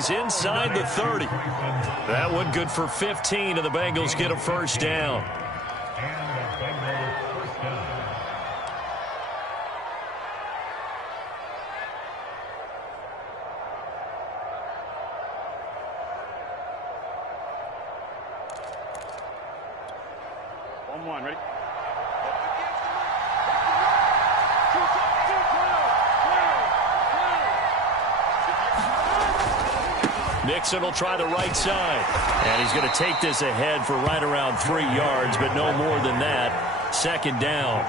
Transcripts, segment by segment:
carries inside the 30. That one good for 15, and the Bengals get a first down. One, ready? Nixon will try the right side. And he's going to take this ahead for right around 3 yards, but no more than that. Second down.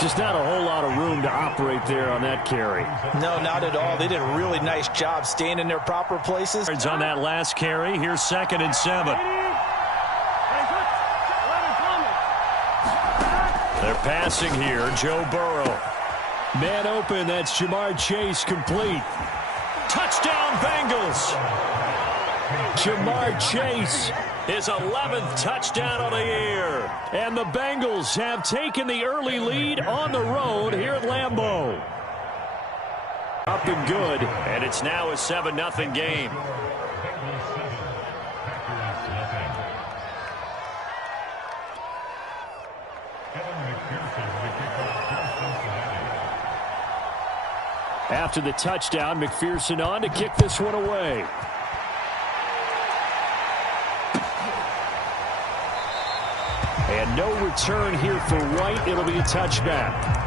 Just not a whole lot of room to operate there on that carry. No, not at all. They did a really nice job staying in their proper places. On that last carry, here's 2nd and 7. They're passing here. Joe Burrow. Man open. That's Jamar Chase complete. Touchdown, Bengals. Jamar Chase. His 11th touchdown of the year. And the Bengals have taken the early lead on the road here at Lambeau. Up and good. And it's now a 7-0 game. After the touchdown, McPherson on to kick this one away. And no return here for White. It'll be a touchback.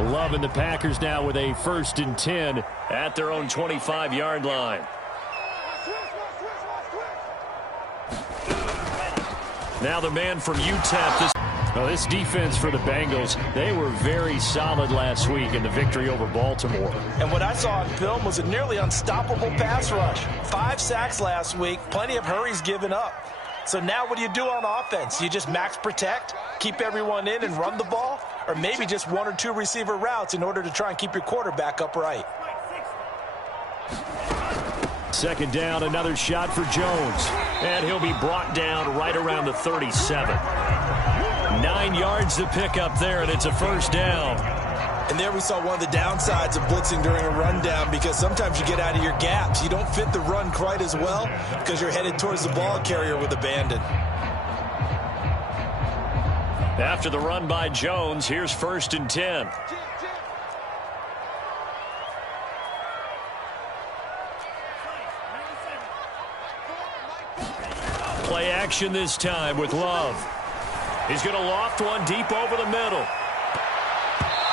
Love and the Packers now with a 1st and 10 at their own 25-yard line. Now the man from UTEP. This defense for the Bengals, they were very solid last week in the victory over Baltimore. And what I saw on film was a nearly unstoppable pass rush. 5 sacks last week, plenty of hurries given up. So now what do you do on offense? You just max protect, keep everyone in and run the ball? Or maybe just 1 or 2 receiver routes in order to try and keep your quarterback upright. 2nd down, another shot for Jones. And he'll be brought down right around the 37. 9 yards to pick up there, and it's a first down. And there we saw one of the downsides of blitzing during a rundown, because sometimes you get out of your gaps. You don't fit the run quite as well because you're headed towards the ball carrier with abandon. After the run by Jones, here's 1st and 10. Play action this time with Love. He's going to loft one deep over the middle.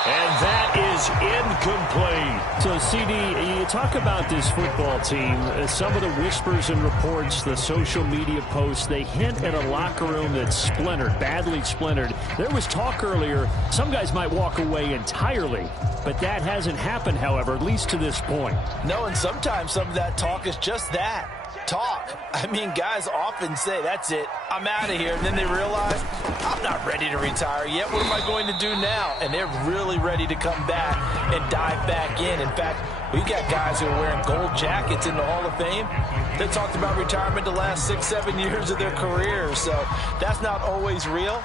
And that is incomplete. So, CD, you talk about this football team, some of the whispers and reports, the social media posts, they hint at a locker room that's splintered, badly splintered. There was talk earlier, some guys might walk away entirely, but that hasn't happened, however, at least to this point. No, and sometimes some of that talk is just that. Talk. I mean, guys often say, that's it, I'm out of here. And then they realize, I'm not ready to retire yet. What am I going to do now? And they're really ready to come back and dive back in. In fact, we've got guys who are wearing gold jackets in the Hall of Fame. They talked about retirement the last 6-7 years of their careers. So that's not always real.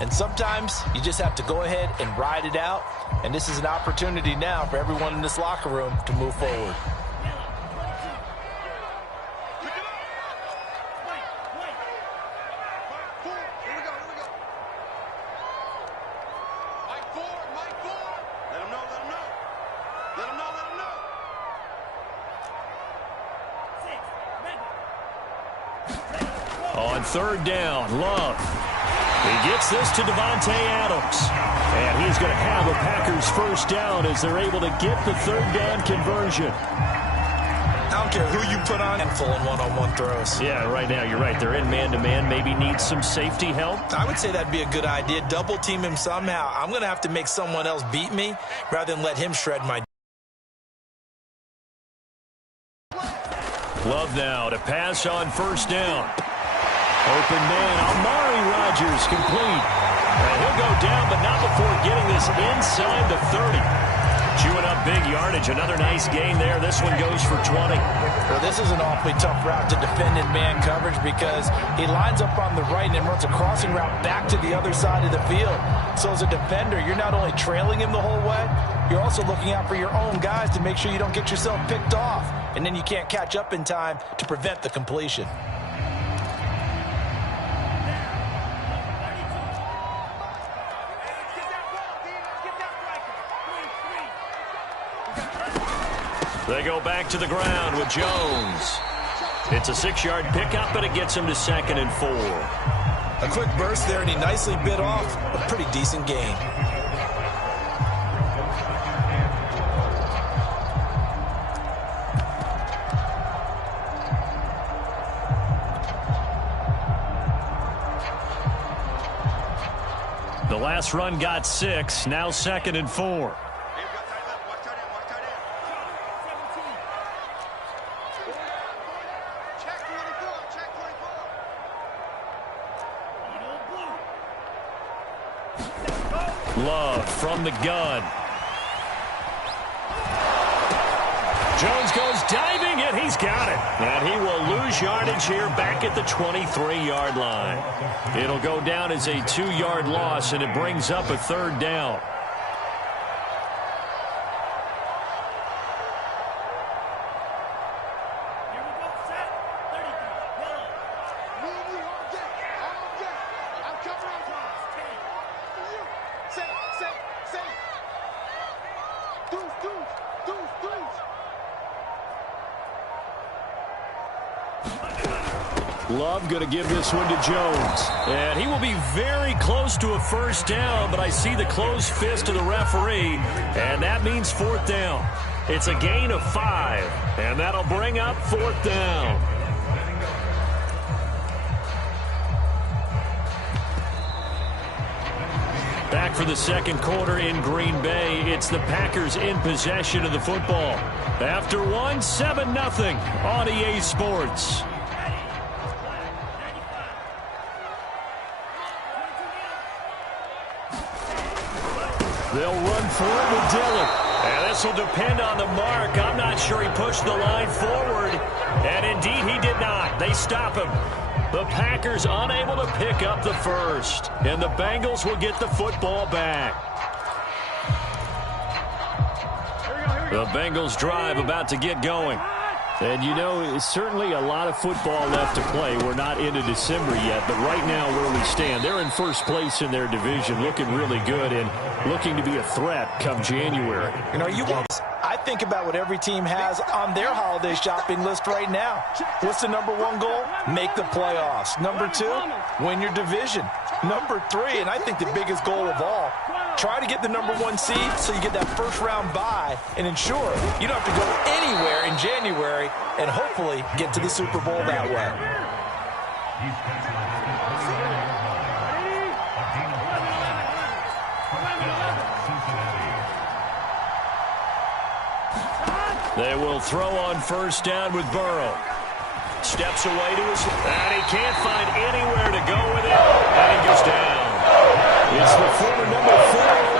And sometimes you just have to go ahead and ride it out. And this is an opportunity now for everyone in this locker room to move forward. On 3rd down, Love. He gets this to Devontae Adams. And he's going to have a Packers first down as they're able to get the 3rd down conversion. I don't care who you put on full and one-on-one throws. Yeah, right now you're right. They're in man-to-man. Maybe need some safety help. I would say that'd be a good idea. Double team him somehow. I'm going to have to make someone else beat me rather than let him shred my Love now to pass on first down. Open man, Amari Rodgers complete. And he'll go down, but not before getting this inside the 30. Chewing up big yardage. Another nice gain there. This one goes for 20. Well, this is an awfully tough route to defend in man coverage because he lines up on the right and then runs a crossing route back to the other side of the field. So as a defender, you're not only trailing him the whole way, you're also looking out for your own guys to make sure you don't get yourself picked off. And then you can't catch up in time to prevent the completion. They go back to the ground with Jones. It's a 6-yard pickup, and it gets him to 2nd and 4. A quick burst there, and he nicely bit off a pretty decent gain. The last run got 6, now 2nd and 4. Love from the gun. Jones goes diving, and he's got it. And he will lose yardage here back at the 23-yard line. It'll go down as a 2-yard loss, and it brings up a 3rd down. Love going to give this one to Jones. And he will be very close to a 1st down, but I see the closed fist of the referee, and that means 4th down. It's a gain of 5, and that'll bring up 4th down. Back for the 2nd quarter in Green Bay. It's the Packers in possession of the football. After 1, 7-0 on EA Sports. They'll run for it with Dillon. And this will depend on the mark. I'm not sure he pushed the line forward. And indeed, he did not. They stop him. The Packers unable to pick up the 1st. And the Bengals will get the football back. The Bengals drive about to get going. And, you know, certainly a lot of football left to play. We're not into December yet, but right now where we stand, they're in 1st place in their division, looking really good and looking to be a threat come January. You know, I think about what every team has on their holiday shopping list right now. What's the #1 goal? Make the playoffs. #2, win your division. #3, and I think the biggest goal of all, try to get the #1 seed so you get that 1st-round bye and ensure you don't have to go anywhere in January and hopefully get to the Super Bowl that way. They will throw on 1st down with Burrow. Steps away to his, and he can't find anywhere to go with it, and he goes down. It's the former #4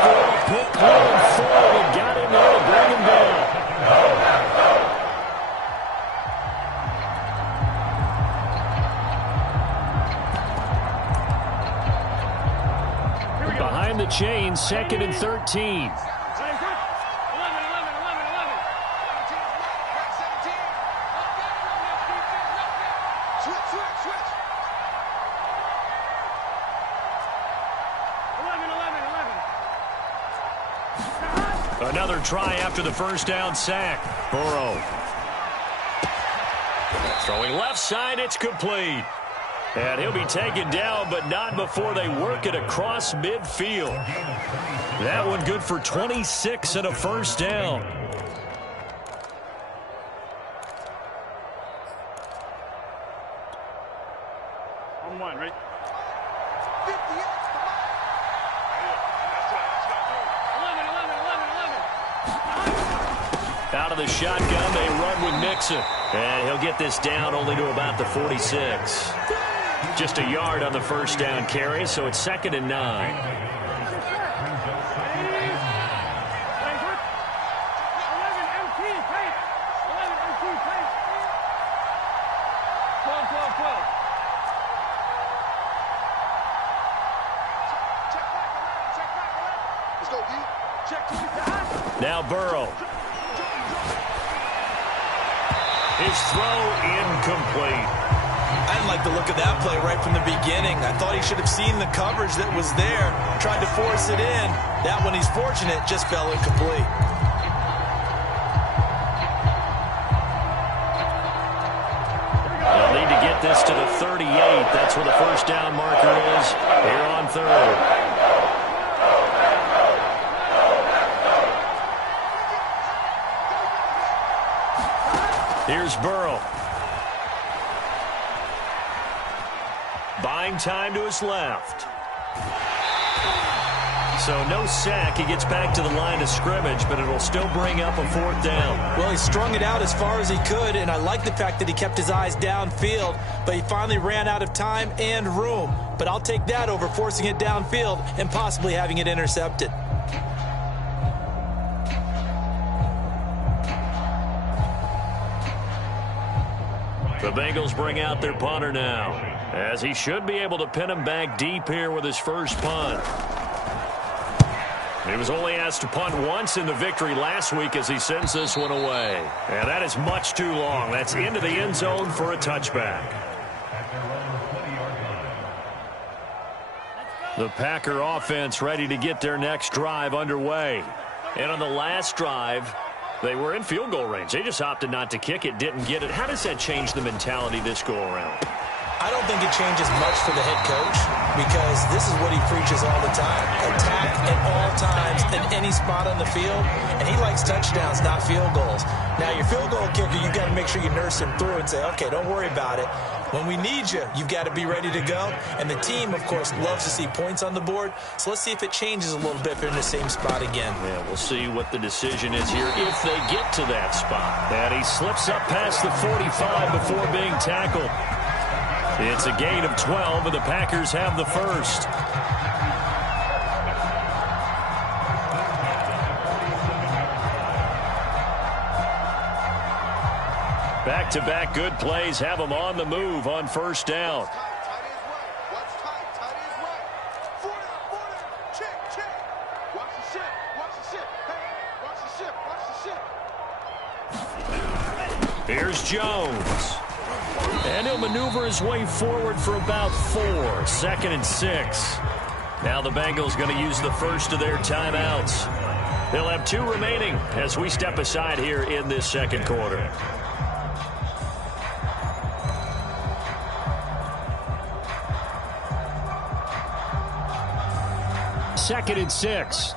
overall pick, Will Ford, and got him there to bring him down. Behind the chain, 2nd and 13. Another try after the 1st down sack. Burrow. Throwing left side, it's complete. And he'll be taken down, but not before they work it across midfield. That one good for 26 and a 1st down. On 1, ready? Out of the shotgun, they run with Mixon. And he'll get this down only to about the 46. Just a yard on the first down carry, so it's 2nd and 9. Now Burrow. His throw incomplete. I didn't like the look of that play right from the beginning. I thought he should have seen the coverage that was there, tried to force it in. That one, he's fortunate, just fell incomplete. They'll need to get this to the 38. That's where the first down marker is here on 3rd. Here's Burrow. Buying time to his left. So no sack. He gets back to the line of scrimmage, but it'll still bring up a 4th down. Well, he strung it out as far as he could, and I like the fact that he kept his eyes downfield, but he finally ran out of time and room. But I'll take that over forcing it downfield and possibly having it intercepted. The Bengals bring out their punter now, as he should be able to pin him back deep here with his first punt. He was only asked to punt once in the victory last week as he sends this one away. And that is much too long. That's into the end zone for a touchback. The Packer offense ready to get their next drive underway. And on the last drive, they were in field goal range. They just opted not to kick it, didn't get it. How does that change the mentality this go-around? I don't think it changes much for the head coach because this is what he preaches all the time. Attack at all times in any spot on the field, and he likes touchdowns, not field goals. Now, your field goal kicker, you've got to make sure you nurse him through and say, okay, don't worry about it. When we need you, you've got to be ready to go. And the team, of course, loves to see points on the board. So let's see if it changes a little bit if they're in the same spot again. Yeah, we'll see what the decision is here if they get to that spot. And he slips up past the 45 before being tackled. It's a gain of 12, and the Packers have the first. Back-to-back good plays have them on the move on first down. Here's Jones. And he'll maneuver his way forward for about 4. 2nd and 6. Now the Bengals going to use the first of their timeouts. They'll have 2 remaining as we step aside here in this second quarter. Second and 6.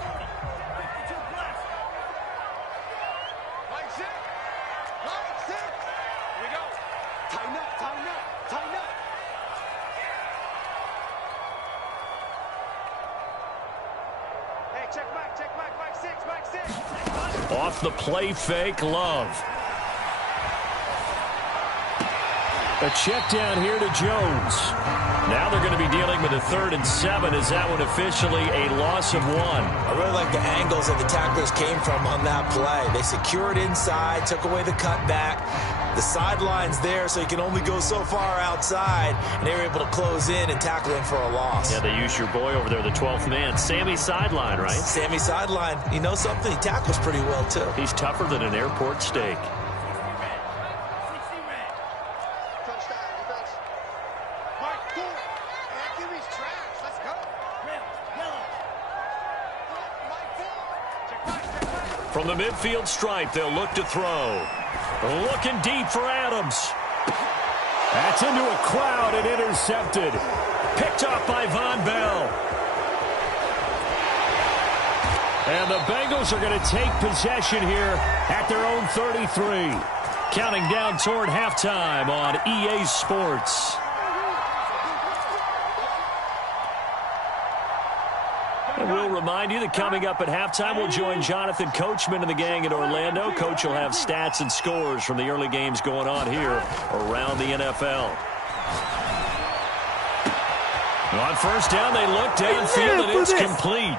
Off the play fake, Love. A check down here to Jones. Now they're going to be dealing with a 3rd and 7. Is that one officially a loss of 1? I really like the angles that the tacklers came from on that play. They secured inside, took away the cutback. The sideline's there, so you can only go so far outside, and they were able to close in and tackle him for a loss. Yeah, they used your boy over there, the 12th man, Sammy Sideline, right? Sammy Sideline. You know something? He tackles pretty well, too. He's tougher than an airport steak. From the midfield stripe, they'll look to throw. Looking deep for Adams. That's into a crowd and intercepted. Picked off by Von Bell. And the Bengals are going to take possession here at their own 33. Counting down toward halftime on EA Sports. And we'll remind you that coming up at halftime, we'll join Jonathan Coachman and the gang in Orlando. Coach will have stats and scores from the early games going on here around the NFL. On first down, they look downfield, and it's complete.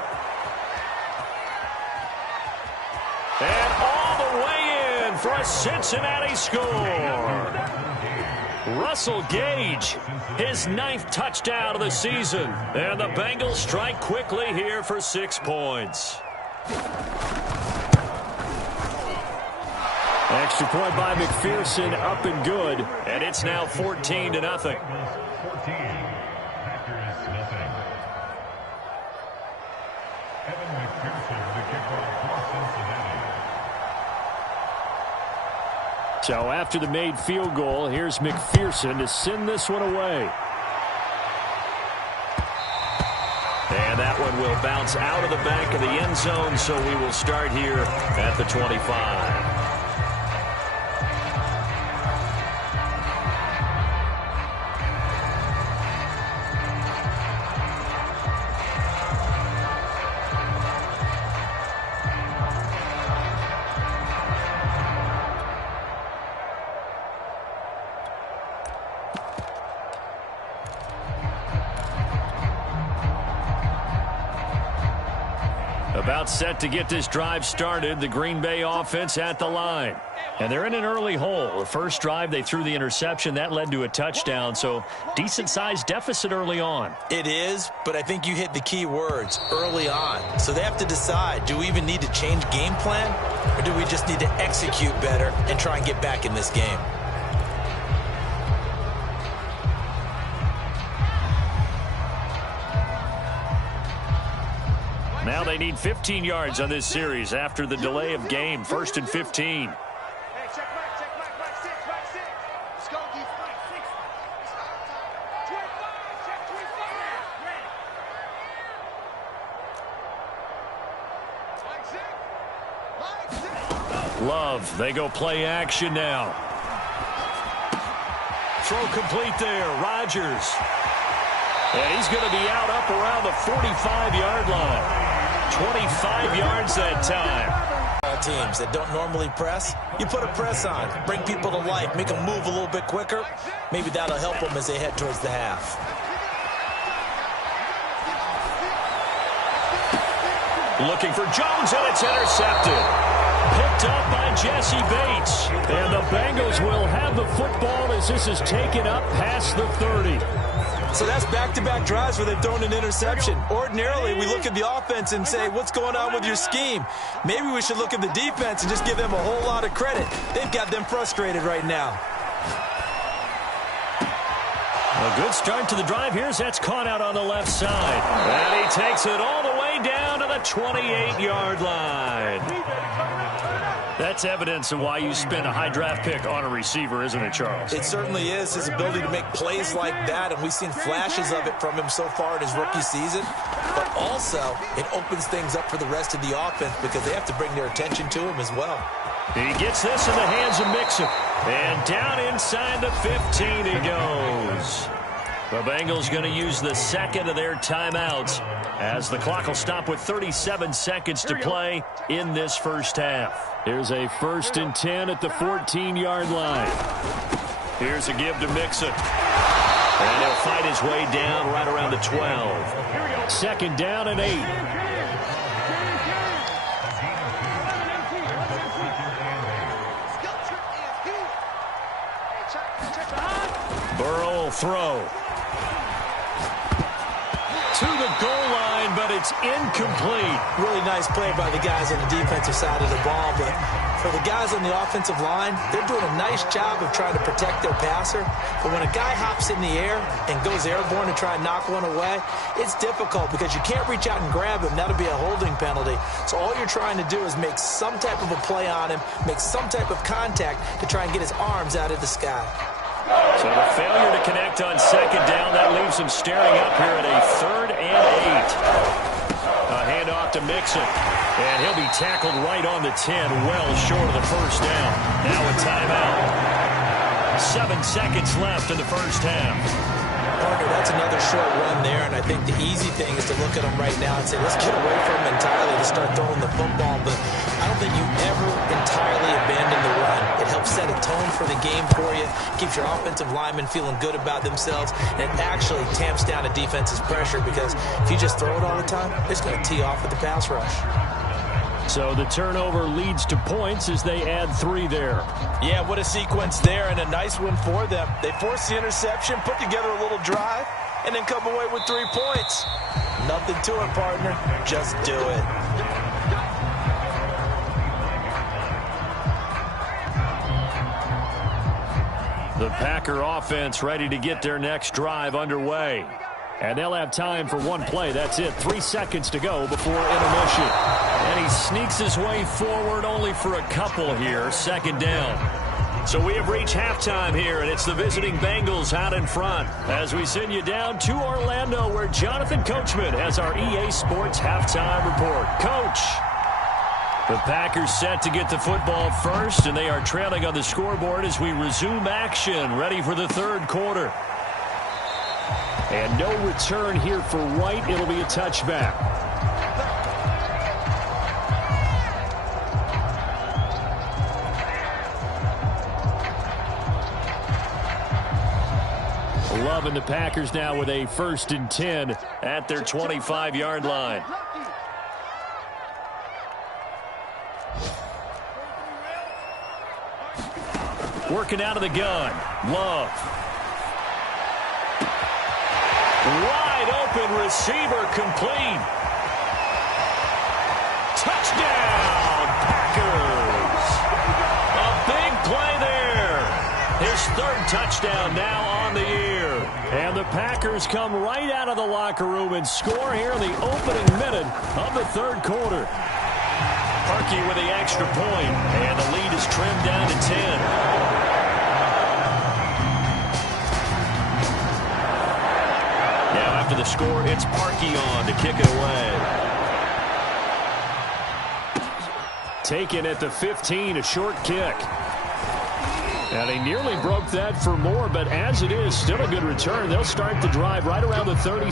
And all the way in for a Cincinnati score. Russell Gage, his 9th touchdown of the season. And the Bengals strike quickly here for 6 points. Extra point by McPherson, up and good. And it's now 14-0. So after the made field goal, here's McPherson to send this one away. And that one will bounce out of the back of the end zone, so we will start here at the 25. About set to get this drive started. The Green Bay offense at the line. And they're in an early hole. The first drive, they threw the interception. That led to a touchdown, so decent-sized deficit early on. It is, but I think you hit the key words, early on. So they have to decide, do we even need to change game plan, or do we just need to execute better and try and get back in this game? Now they need 15 yards on this series after the delay of game. 1st and 15. Love, they go play action now. Throw complete there, Rodgers. And he's going to be out up around the 45-yard line. 25 yards that time. Teams that don't normally press, you put a press on, bring people to life, make them move a little bit quicker. Maybe that'll help them as they head towards the half. Looking for Jones, and it's intercepted. Picked up by Jesse Bates. And the Bengals will have the football as this is taken up past the 30. So that's back-to-back drives where they've thrown an interception. Ordinarily, we look at the offense and say, what's going on with your scheme? Maybe we should look at the defense and just give them a whole lot of credit. They've got them frustrated right now. A good start to the drive here as that's caught out on the left side. And he takes it all the way down to the 28-yard line. That's evidence of why you spend a high draft pick on a receiver, isn't it, Charles? It certainly is, his ability to make plays like that, and we've seen flashes of it from him so far in his rookie season. But also, it opens things up for the rest of the offense because they have to bring their attention to him as well. He gets this in the hands of Mixon. And down inside the 15 he goes. The Bengals going to use the second of their timeouts as the clock will stop with 37 seconds to play in this first half. Here's a 1st and 10 at the 14-yard line. Here's a give to Mixon. And he'll fight his way down right around the 12. 2nd down and 8. Burrow will throw. To the goal line, but it's incomplete. Really nice play by the guys on the defensive side of the ball, but for the guys on the offensive line, they're doing a nice job of trying to protect their passer. But when a guy hops in the air and goes airborne to try and knock one away, it's difficult because you can't reach out and grab him. That'll be a holding penalty. So all you're trying to do is make some type of a play on him, make some type of contact to try and get his arms out of the sky. So the failure to connect on 2nd down, that leaves him staring up here at a 3rd and 8. A handoff to Mixon. And he'll be tackled right on the 10, well short of the 1st down. Now a timeout. 7 seconds left in the first half. Partner, that's another short run there, and I think the easy thing is to look at them right now and say, let's get away from them entirely to start throwing the football, but I don't think you ever entirely abandon the run. It helps set a tone for the game for you, keeps your offensive linemen feeling good about themselves, and it actually tamps down a defense's pressure because if you just throw it all the time, it's going to tee off with the pass rush. So the turnover leads to points as they add 3 there. Yeah, what a sequence there, and a nice one for them. They force the interception, put together a little drive, and then come away with 3 points. Nothing to it, partner. Just do it. The Packer offense ready to get their next drive underway. And they'll have time for one play. That's it. 3 seconds to go before intermission. And he sneaks his way forward only for a couple here. 2nd down. So we have reached halftime here, and it's the visiting Bengals out in front. As we send you down to Orlando, where Jonathan Coachman has our EA Sports halftime report. Coach. The Packers set to get the football first, and they are trailing on the scoreboard as we resume action, ready for the 3rd quarter. And no return here for White. It'll be a touchback. Love and the Packers now with a 1st and 10 at their 25-yard line. Working out of the gun. Love. Wide open receiver complete. Touchdown, Packers. A big play there. His 3rd touchdown now on the year. And the Packers come right out of the locker room and score here in the opening minute of the 3rd quarter. Parkey with the extra point, and the lead is trimmed down to 10. After the score, it's Parkey on to kick it away. Taken at the 15, a short kick. And he nearly broke that for more, but as it is, still a good return. They'll start the drive right around the 30.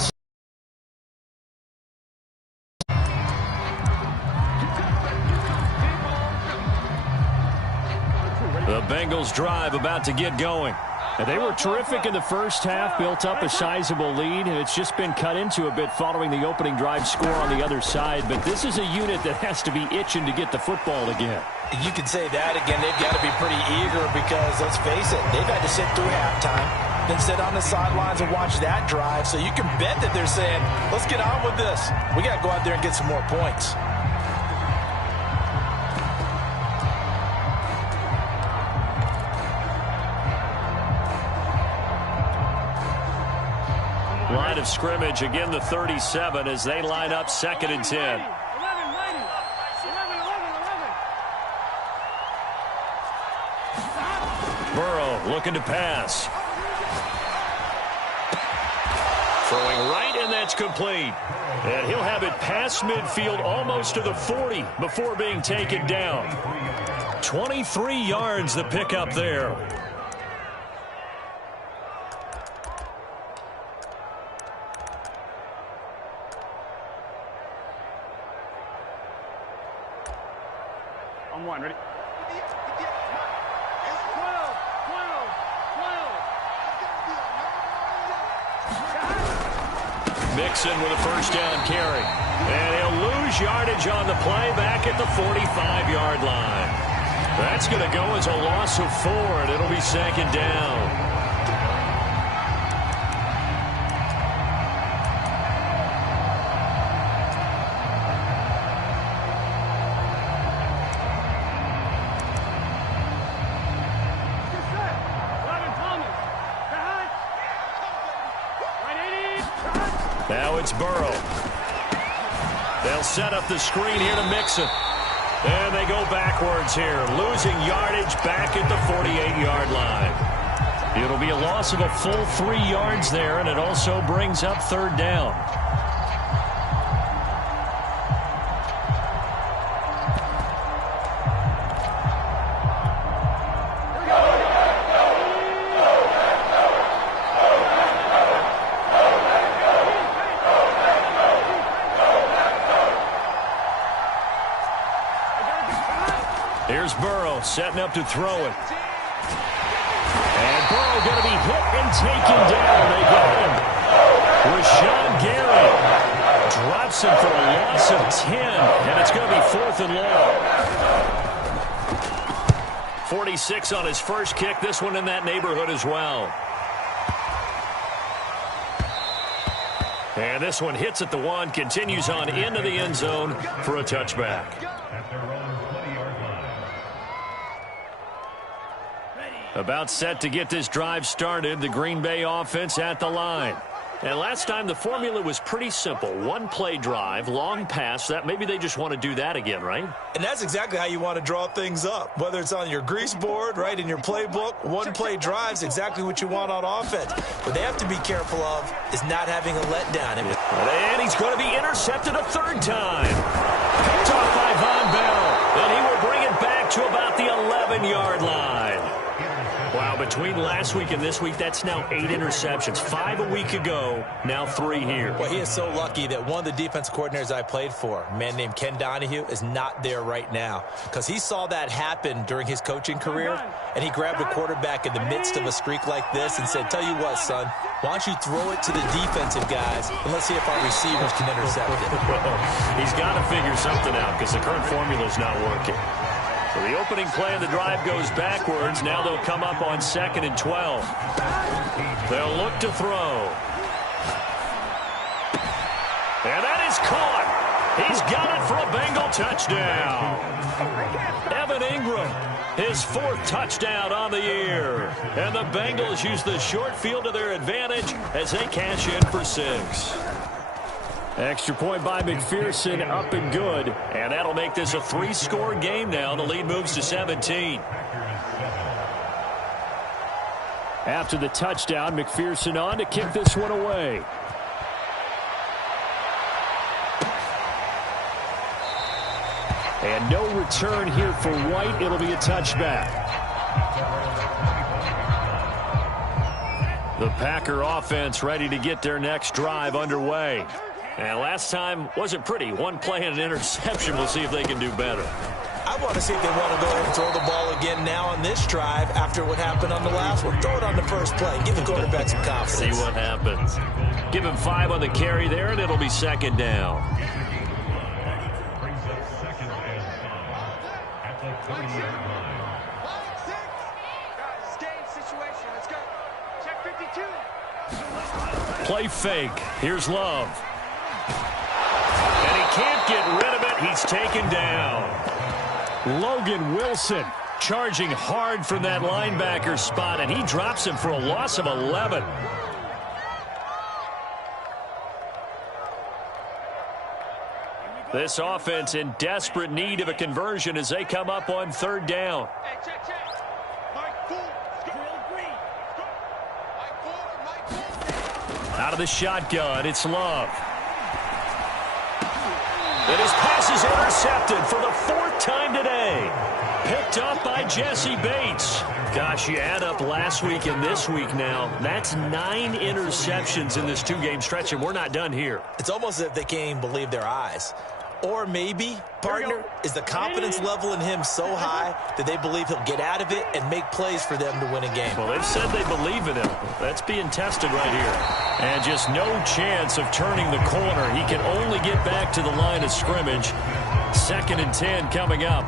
The Bengals drive about to get going. And they were terrific in the first half, built up a sizable lead, and it's just been cut into a bit following the opening drive score on the other side. But this is a unit that has to be itching to get the football again. You can say that again. They've got to be pretty eager because, let's face it, they've had to sit through halftime, then sit on the sidelines and watch that drive. So you can bet that they're saying, let's get on with this. We got to go out there and get some more points. Line of scrimmage, again the 37 as they line up 2nd and 10. Burrow looking to pass. Throwing right, and that's complete. And he'll have it past midfield almost to the 40 before being taken down. 23 yards the pickup there. On 1, ready? Mixon with a 1st down carry. And he'll lose yardage on the play back at the 45-yard line. That's going to go as a loss of 4, and it'll be 2nd down. Now it's Burrow. They'll set up the screen here to Mixon. And they go backwards here, losing yardage back at the 48-yard line. It'll be a loss of a full 3 yards there, and it also brings up 3rd down. Here's Burrow setting up to throw it. And Burrow going to be hit and taken down. They got him. Rashawn Gary drops him for a loss of 10, and it's going to be 4th and long. 46 on his first kick. This one in that neighborhood as well. And this one hits at the 1, continues on into the end zone for a touchback. About set to get this drive started, the Green Bay offense at the line. And last time the formula was pretty simple. One-play drive, long pass. That maybe they just want to do that again, right? And that's exactly how you want to draw things up. Whether it's on your grease board, right, in your playbook, one-play drive is exactly what you want on offense. What they have to be careful of is not having a letdown. And he's going to be intercepted a 3rd time. Picked off by Von Bell. And he will bring it back to about the 11-yard line. Wow, between last week and this week, that's now 8 interceptions. 5 a week ago, now 3 here. Well, he is so lucky that one of the defense coordinators I played for, a man named Ken Donahue, is not there right now. Because he saw that happen during his coaching career, and he grabbed a quarterback in the midst of a streak like this and said, tell you what, son, why don't you throw it to the defensive guys, and let's see if our receivers can intercept it. He's got to figure something out because the current formula is not working. So the opening play of the drive goes backwards. Now they'll come up on 2nd and 12. They'll look to throw. And that is caught. He's got it for a Bengal touchdown. Evan Ingram, his 4th touchdown on the year. And the Bengals use the short field to their advantage as they cash in for 6. Extra point by McPherson, up and good. And that'll make this a 3-score game now. The lead moves to 17. After the touchdown, McPherson on to kick this one away. And no return here for White. It'll be a touchback. The Packer offense ready to get their next drive underway. And last time wasn't pretty. One play and an interception. We'll see if they can do better. I want to see if they want to go ahead and throw the ball again now on this drive after what happened on the last one. Throw it on the first play. Give the quarterback some confidence. See what happens. Give him 5 on the carry there, and it'll be 2nd down. Play fake. Here's Love. And he can't get rid of it. He's taken down. Logan Wilson charging hard from that linebacker spot, and he drops him for a loss of 11. This offense in desperate need of a conversion as they come up on 3rd down. Out of the shotgun, it's Love. And his pass is intercepted for the 4th time today. Picked up by Jesse Bates. Gosh, you add up last week and this week now. That's 9 interceptions in this 2-game stretch, and we're not done here. It's almost as if they can't even believe their eyes. Or maybe, partner, is the confidence level in him so high that they believe he'll get out of it and make plays for them to win a game. Well, they've said they believe in him. That's being tested right here. And just no chance of turning the corner. He can only get back to the line of scrimmage. 2nd and 10 coming up.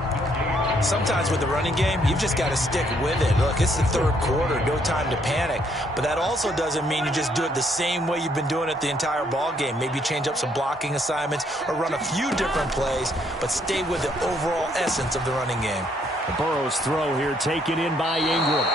Sometimes with the running game, you've just got to stick with it. Look, it's the 3rd quarter, no time to panic. But that also doesn't mean you just do it the same way you've been doing it the entire ball game. Maybe change up some blocking assignments or run a few different plays, but stay with the overall essence of the running game. Burrow's throw here taken in by Ingram.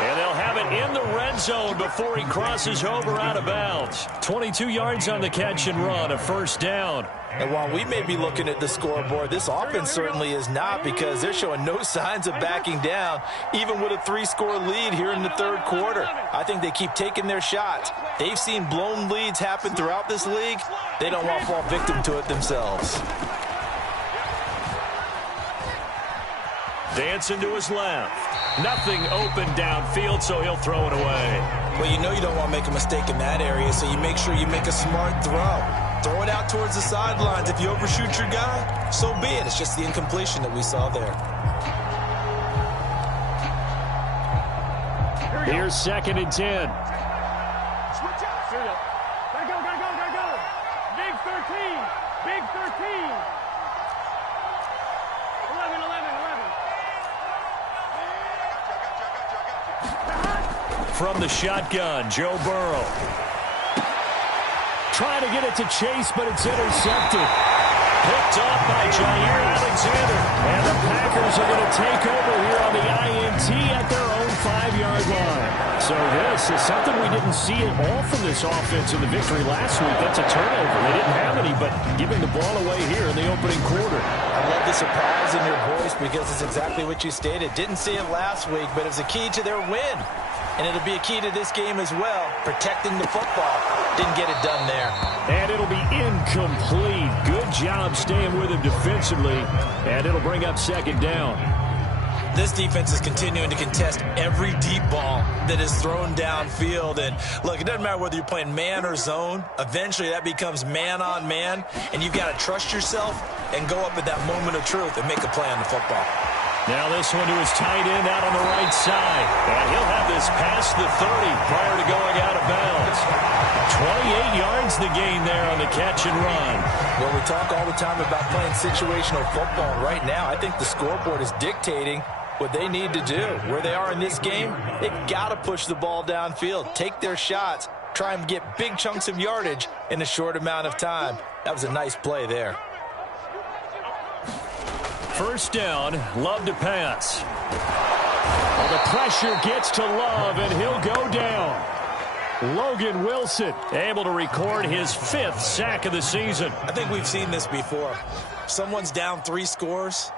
And they'll have it in the red zone before he crosses over out of bounds. 22 yards on the catch and run, a 1st down. And while we may be looking at the scoreboard, this offense certainly is not, because they're showing no signs of backing down, even with a 3-score lead here in the 3rd quarter. I think they keep taking their shots. They've seen blown leads happen throughout this league. They don't want to fall victim to it themselves. Dancing to his left. Nothing open downfield, so he'll throw it away. Well, you know you don't want to make a mistake in that area, so you make sure you make a smart throw. Throw it out towards the sidelines. If you overshoot your guy, so be it. It's just the incompletion that we saw there. Here's 2nd and 10. Switch out. Here we go. Gotta go. Big 13. Big 13. 11. From the shotgun, Joe Burrow. Trying to get it to Chase, but it's intercepted. Picked off by Jair Alexander. And the Packers are going to take over here on the INT at their own 5-yard line. So this is something we didn't see at all from this offense in the victory last week. That's a turnover. They didn't have any, but giving the ball away here in the opening quarter. I love the surprise in your voice because it's exactly what you stated. Didn't see it last week, but it was a key to their win. And it'll be a key to this game as well, protecting the football. Didn't get it done there. And it'll be incomplete. Good job staying with him defensively. And it'll bring up 2nd down. This defense is continuing to contest every deep ball that is thrown downfield. And look, it doesn't matter whether you're playing man or zone. Eventually that becomes man on man. And you've got to trust yourself and go up at that moment of truth and make a play on the football. Now this one to his tight end out on the right side. And he'll have this past the 30 prior to going out of bounds. 28 yards the gain there on the catch and run. Well, we talk all the time about playing situational football. Right now, I think the scoreboard is dictating what they need to do. Where they are in this game, they've got to push the ball downfield, take their shots, try and get big chunks of yardage in a short amount of time. That was a nice play there. 1st down, Love to pass. Well, the pressure gets to Love, and he'll go down. Logan Wilson able to record his 5th sack of the season. I think we've seen this before. Someone's down 3 scores.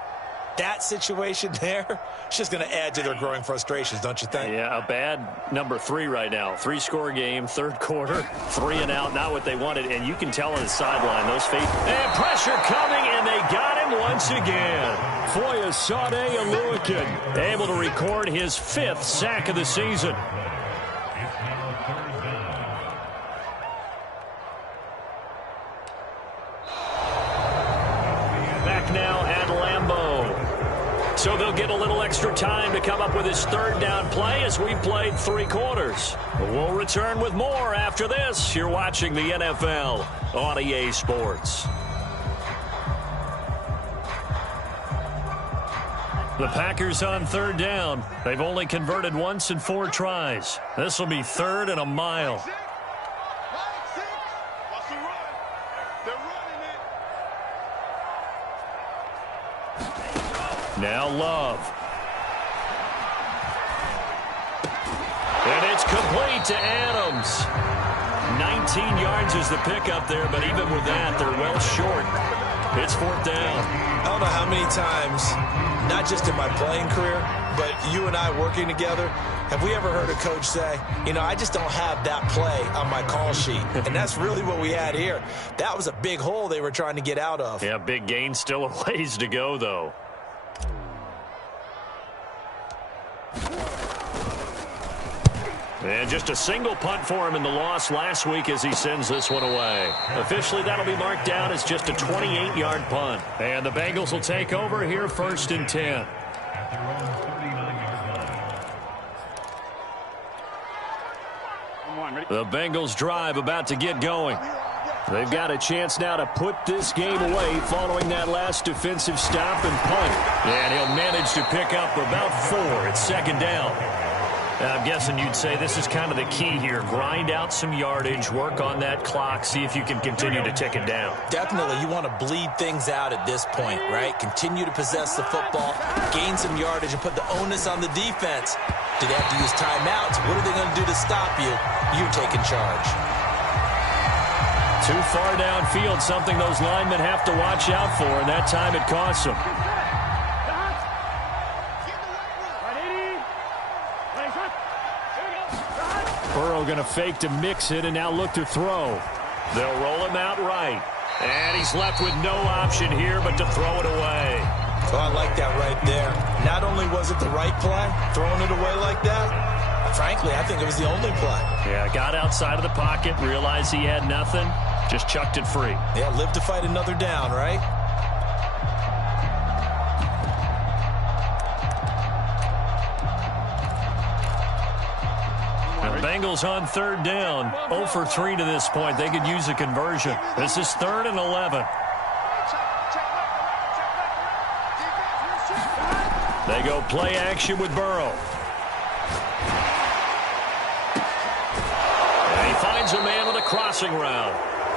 That situation there, it's just going to add to their growing frustrations, don't you think? Yeah, a bad number 3 right now. 3-score game, 3rd quarter, 3 and out, not what they wanted. And you can tell on the sideline, those feet. And pressure coming, and they got him once again. Foyesade Oluwakin able to record his 5th sack of the season. Back now at Lambeau. So they'll get a little extra time to come up with his 3rd down play as we've played 3 quarters. We'll return with more after this. You're watching the NFL on EA Sports. The Packers on 3rd down. They've only converted once in 4 tries. This will be 3rd and a mile. Now Love. And it's complete to Adams. 19 yards is the pickup there, but even with that, they're well short. It's 4th down. I don't know how many times, not just in my playing career, but you and I working together, have we ever heard a coach say, you know, I just don't have that play on my call sheet. And that's really what we had here. That was a big hole they were trying to get out of. Yeah, big gain, still a ways to go, though. And just a single punt for him in the loss last week as he sends this one away. Officially, that'll be marked down as just a 28-yard punt. And the Bengals will take over here 1st and 10. The Bengals drive about to get going. They've got a chance now to put this game away following that last defensive stop and punt. And he'll manage to pick up about 4. It's 2nd down. I'm guessing you'd say this is kind of the key here. Grind out some yardage, work on that clock, see if you can continue to tick it down. Definitely. You want to bleed things out at this point, right? Continue to possess the football, gain some yardage, and put the onus on the defense. Do they have to use timeouts? What are they going to do to stop you? You're taking charge. Too far downfield, something those linemen have to watch out for, and that time it costs them. Burrow going to fake to mix it and now look to throw. They'll roll him out right. And he's left with no option here but to throw it away. Oh, I like that right there. Not only was it the right play, throwing it away like that, frankly, I think it was the only play. Yeah, got outside of the pocket, realized he had nothing, just chucked it free. Yeah, live to fight another down, right? The Bengals on third down. 0 for 3 to this point. They could use a conversion. This is 3rd and 11. They go play action with Burrow. And he finds a man on the crossing route.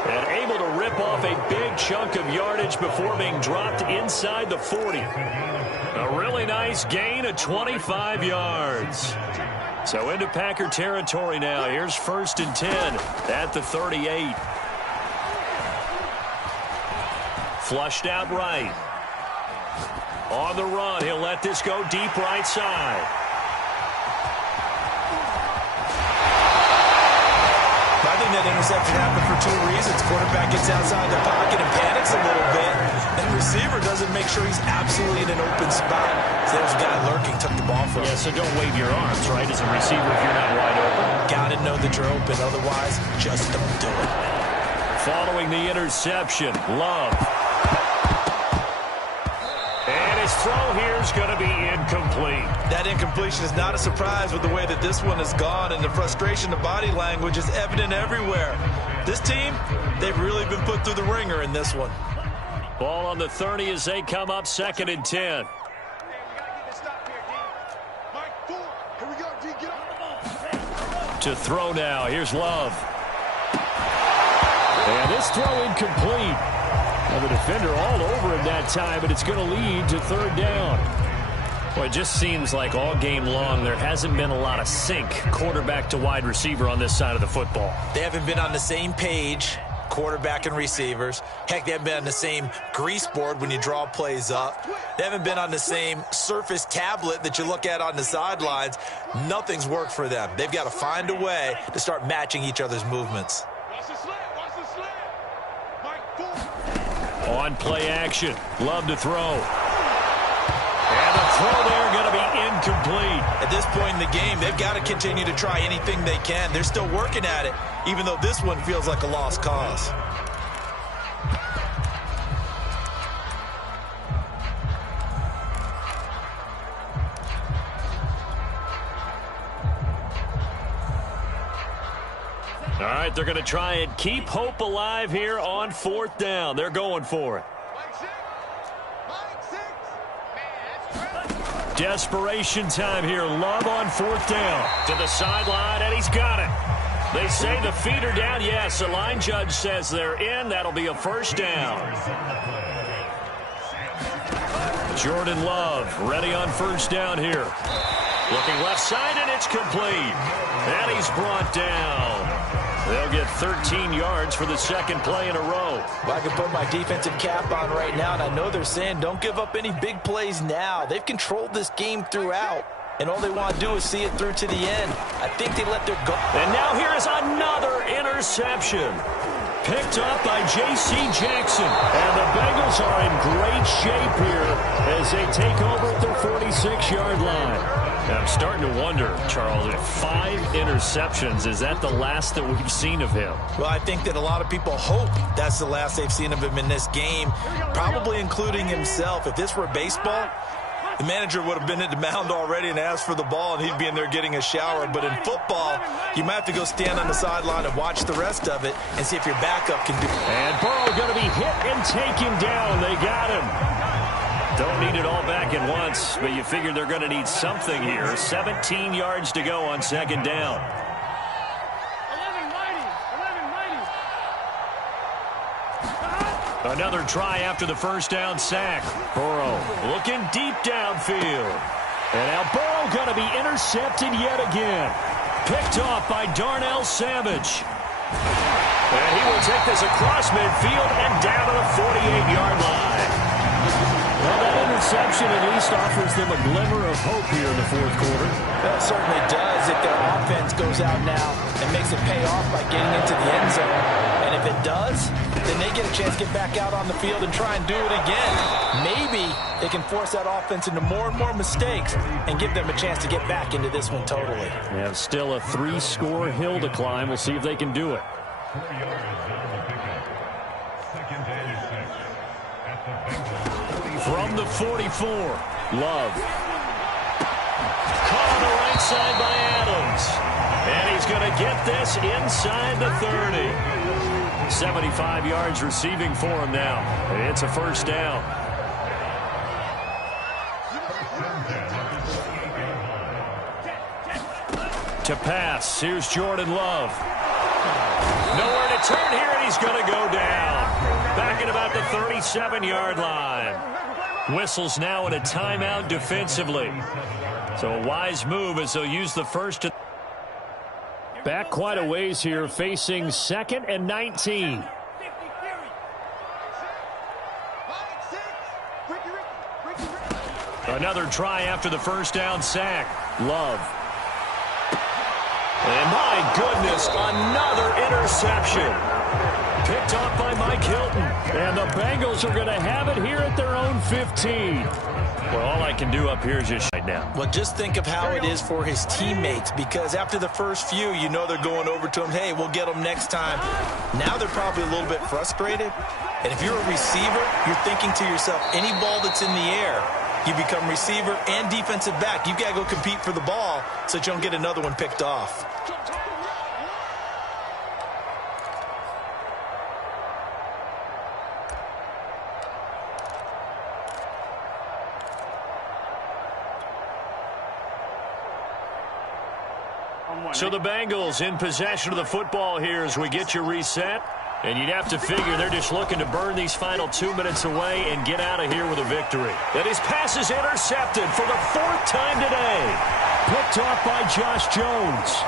And able to rip off a big chunk of yardage before being dropped inside the 40. A really nice gain of 25 yards. So into Packer territory now. Here's 1st and 10 at the 38. Flushed out right. On the run, he'll let this go deep right side. I think that interception happened for 2 reasons. Quarterback gets outside the pocket and panics a little bit. And the receiver doesn't make sure he's absolutely in an open spot. So there's a guy lurking, took the ball from him. Yeah, so don't wave your arms, right, as a receiver if you're not wide open. Got to know that you're open. Otherwise, just don't do it. Following the interception, Love. And his throw here is going to be incomplete. That incompletion is not a surprise with the way that this one has gone, and the frustration of body language is evident everywhere. This team, they've really been put through the ringer in this one. Ball on the 30 as they come up 2nd and 10. To throw now. Here's Love. And this throw incomplete. Well, the defender all over him that time, but it's going to lead to 3rd down. Well, it just seems like all game long there hasn't been a lot of sync quarterback to wide receiver on this side of the football. They haven't been on the same page, quarterback and receivers. Heck, they haven't been on the same grease board when you draw plays up. They haven't been on the same surface tablet that you look at on the sidelines. Nothing's worked for them. They've got to find a way to start matching each other's movements. On play action, Love to throw. And the throw there going to be incomplete. At this point in the game, they've got to continue to try anything they can. They're still working at it, even though this one feels like a lost cause. All right, they're going to try and keep hope alive here on 4th down. They're going for it. Desperation time here. Love on 4th down. To the sideline, and he's got it. They say the feet are down. Yes, the line judge says they're in. That'll be a 1st down. Jordan Love ready on 1st down here. Looking left side, and it's complete. And he's brought down. They'll get 13 yards for the 2nd play in a row. Well, I can put my defensive cap on right now, and I know they're saying don't give up any big plays now. They've controlled this game throughout, and all they want to do is see it through to the end. I think they let their go. And now here is another interception. Picked up by J.C. Jackson. And the Bengals are in great shape here as they take over at their 46-yard line. And I'm starting to wonder, Charles, if 5 interceptions, is that the last that we've seen of him? Well, I think that a lot of people hope that's the last they've seen of him in this game, probably including himself. If this were baseball, the manager would have been at the mound already and asked for the ball, and he'd be in there getting a shower. But in football, you might have to go stand on the sideline and watch the rest of it and see if your backup can do it. And Burrow going to be hit and taken down. They got him. Don't need it all back at once, but you figure they're going to need something here. 17 yards to go on 2nd down. Another try after the 1st down sack. Burrow looking deep downfield. And now Burrow going to be intercepted yet again. Picked off by Darnell Savage. And he will take this across midfield and down to the 48-yard line. Well, that interception at least offers them a glimmer of hope here in the 4th quarter. Well, it certainly does if their offense goes out now and makes it pay off by getting into the end zone. And if it does, then they get a chance to get back out on the field and try and do it again. Maybe they can force that offense into more and more mistakes and give them a chance to get back into this one totally. They have still a 3-score hill to climb. We'll see if they can do it. From the 44, Love. Caught on the right side by Adams. And he's going to get this inside the 30. 75 yards receiving for him now. And it's a first down. To pass, here's Jordan Love. Nowhere to turn here, and he's going to go down. Back at about the 37-yard line. Whistles now in a timeout defensively. So a wise move as they'll use the first. Back quite a ways here, facing 2nd and 19. Another try after the first down sack. Love. And my goodness, another interception. Picked off by Mike Hilton. And the Bengals are going to have it here at their own 15. Well, all I can do up here is just right now. Well, just think of how it is for his teammates, because after the first few, you know they're going over to him, hey, we'll get them next time. Now they're probably a little bit frustrated. And if you're a receiver, you're thinking to yourself, any ball that's in the air, you become receiver and defensive back. You've got to go compete for the ball so that you don't get another one picked off. So the Bengals in possession of the football here as we get you reset. And you'd have to figure they're just looking to burn these final 2 minutes away and get out of here with a victory. And his pass is intercepted for the 4th time today. Picked off by Josh Jones.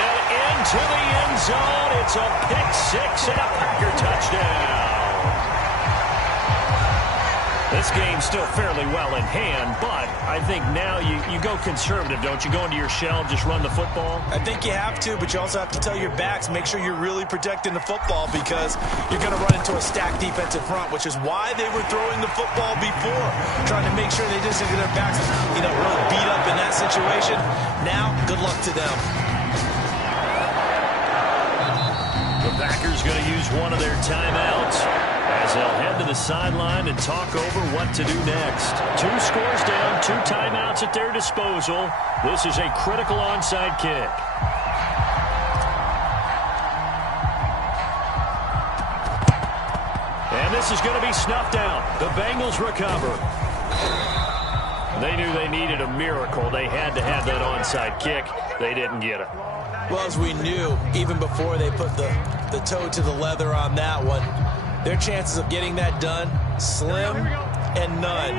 And into the end zone. It's a pick six and a Packer touchdown. This game's still fairly well in hand, but I think now you go conservative, don't you? Go into your shell and just run the football? I think you have to, but you also have to tell your backs, make sure you're really protecting the football, because you're going to run into a stacked defensive front, which is why they were throwing the football before, trying to make sure they just get their backs, really beat up in that situation. Now, good luck to them. The Packers going to use one of their timeouts as they'll head to the sideline and talk over what to do next. 2 scores down, 2 timeouts at their disposal. This is a critical onside kick. And this is going to be snuffed out. The Bengals recover. They knew they needed a miracle. They had to have that onside kick. They didn't get it. Well, as we knew, even before they put the toe to the leather on that one, their chances of getting that done, slim and none.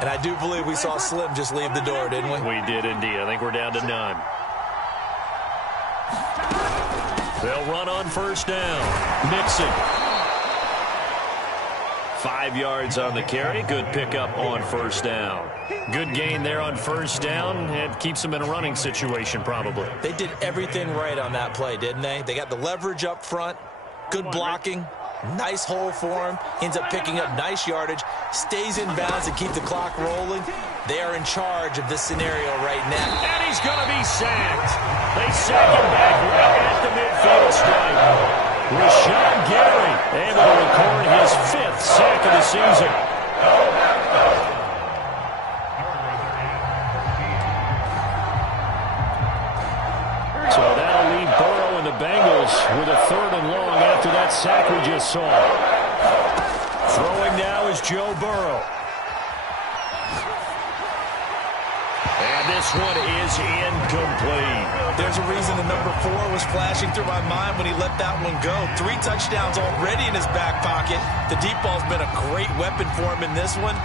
And I do believe we saw Slim just leave the door, didn't we? We did indeed. I think we're down to none. They'll run on first down. Mixon. 5 yards on the carry. Good pickup on first down. Good gain there on first down. It keeps them in a running situation probably. They did everything right on that play, didn't they? They got the leverage up front. Good blocking. Nice hole for him. Ends up picking up nice yardage. Stays in bounds and keep the clock rolling. They are in charge of this scenario right now. And he's going to be sacked. They sack him back right at the midfield stripe. Rashawn Gary able to record his 5th sack of the season. So that'll leave Burrow and the Bengals with a 3rd and long after that sack we just saw. Throwing now is Joe Burrow. And this one is incomplete. There's a reason the number 4 was flashing through my mind when he let that one go. 3 touchdowns already in his back pocket. The deep ball's been a great weapon for him in this one.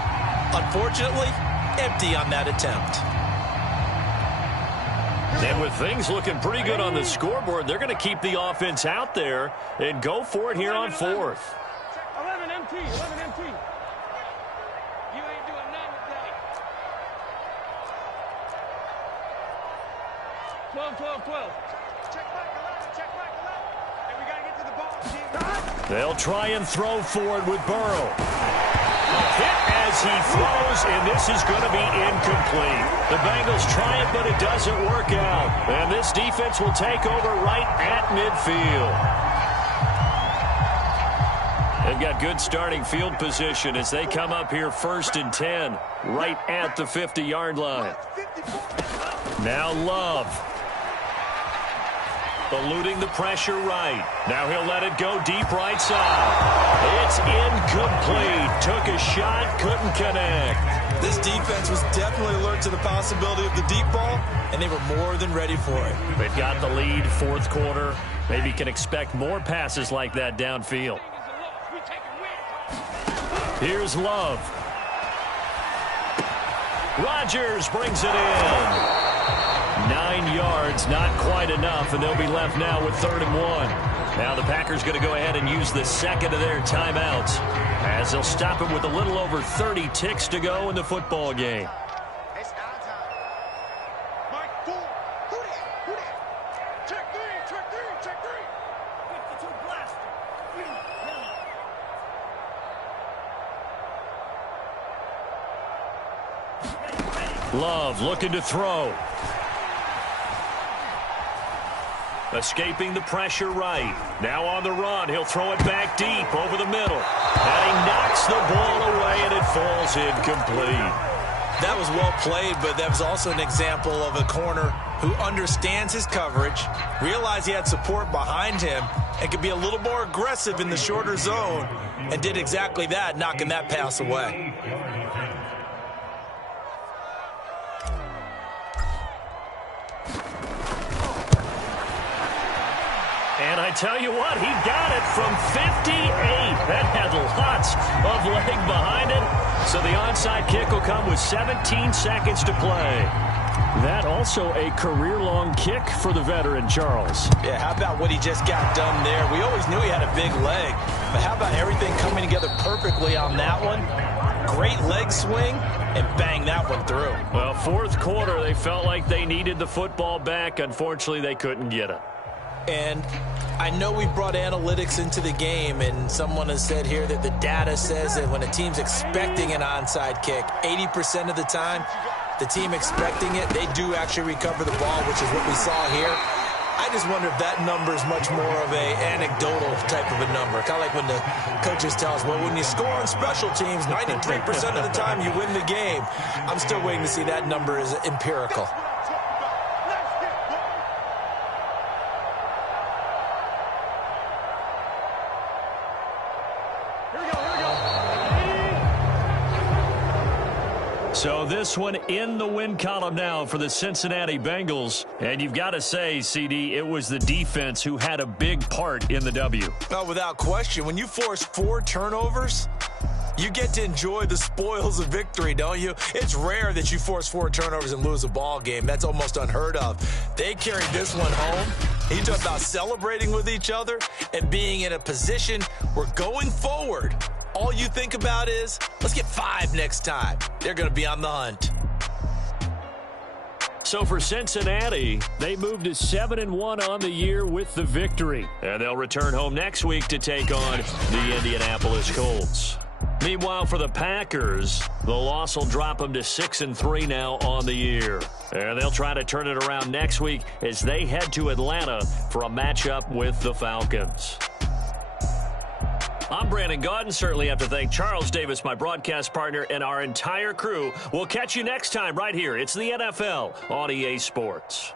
Unfortunately, empty on that attempt. And with things looking pretty good on the scoreboard, they're going to keep the offense out there and go for it here on 4th. 11 MT, 11 MT. You ain't doing nothing today. 12, 12, 12. Check back 11, check back 11. And we got to get to the ball. They'll try and throw forward with Burrow. Hit as he throws, and this is going to be incomplete. The Bengals try it, but it doesn't work out. And this defense will take over right at midfield. They've got good starting field position as they come up here 1st and 10, right at the 50-yard line. Now Love. Eluding the pressure right. Now he'll let it go deep right side. It's incomplete. Took a shot, couldn't connect. This defense was definitely alert to the possibility of the deep ball, and they were more than ready for it. They've got the lead, fourth quarter. Maybe can expect more passes like that downfield. Here's Love. Rodgers brings it in. 9 yards, not quite enough, and they'll be left now with 3rd and 1. Now the Packers going to go ahead and use the second of their timeouts as they'll stop it with a little over 30 ticks to go in the football game. Love looking to throw. Escaping the pressure right. Now on the run. He'll throw it back deep over the middle. And he knocks the ball away, and it falls incomplete. That was well played, but that was also an example of a corner who understands his coverage, realized he had support behind him, and could be a little more aggressive in the shorter zone, and did exactly that, knocking that pass away. And I tell you what, he got it from 58. That had lots of leg behind it. So the onside kick will come with 17 seconds to play. That also a career-long kick for the veteran, Charles. Yeah, how about what he just got done there? We always knew he had a big leg, but how about everything coming together perfectly on that one? Great leg swing, and bang that one through. Well, fourth quarter, they felt like they needed the football back. Unfortunately, they couldn't get it. And I know we brought analytics into the game, and someone has said here that the data says that when a team's expecting an onside kick, 80% of the time, the team expecting it, they do actually recover the ball, which is what we saw here. I just wonder if that number is much more of a anecdotal type of a number. Kind of like when the coaches tell us, well, when you score on special teams, 93% of the time you win the game. I'm still waiting to see that number is empirical. So this one in the win column now for the Cincinnati Bengals. And you've got to say, CD, it was the defense who had a big part in the W. Oh, without question. When you force 4 turnovers, you get to enjoy the spoils of victory, don't you? It's rare that you force 4 turnovers and lose a ball game. That's almost unheard of. They carried this one home. You talk about celebrating with each other and being in a position where going forward, all you think about is, let's get 5 next time. They're going to be on the hunt. So for Cincinnati, they moved to 7-1 on the year with the victory. And they'll return home next week to take on the Indianapolis Colts. Meanwhile, for the Packers, the loss will drop them to 6-3 now on the year. And they'll try to turn it around next week as they head to Atlanta for a matchup with the Falcons. I'm Brandon Gaudin. Certainly have to thank Charles Davis, my broadcast partner, and our entire crew. We'll catch you next time right here. It's the NFL on EA Sports.